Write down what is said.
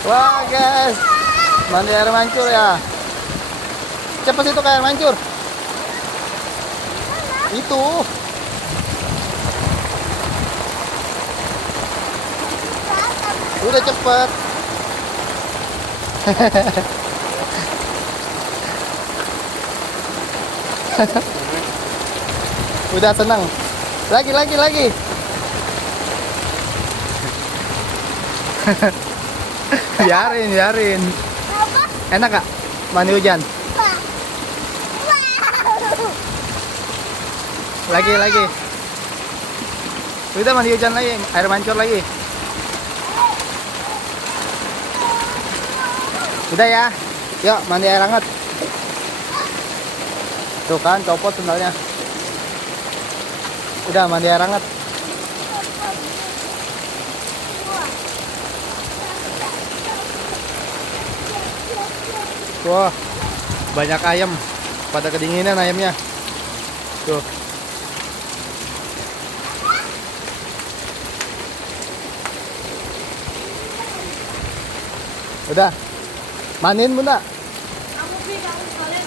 Wah guys, mandi air mancur ya. Cepat itu kayak air mancur. Itu. Udah cepet. Udah senang. Lagi. Biarin. Enak gak? Mandi hujan. Lagi. Udah mandi hujan lagi, air mancur lagi. Udah ya. Yuk mandi air hangat. Tuh kan copot sendalnya. Udah mandi air hangat. Wah, banyak ayam. Pada kedinginan ayamnya. Tuh. Udah. Mandiin Bunda. Kamu balik.